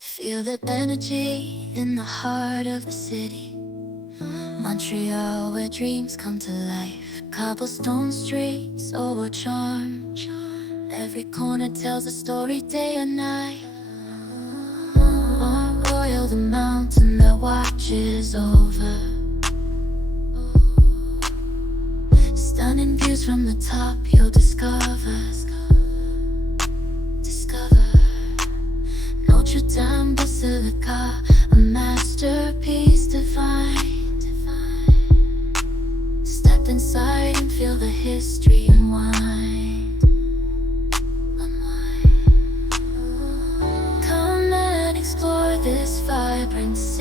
Feel the energy in the heart of the city. Montreal, where dreams come to life. Cobblestone streets, oh charm. Every corner tells a story day and night. Mont Royal, the mountain that watches over. Stunning views from the top, you'll discover. Notre Dame Basilica, a masterpiece divine. Step inside and feel the history unwind. Come and explore this vibrant city.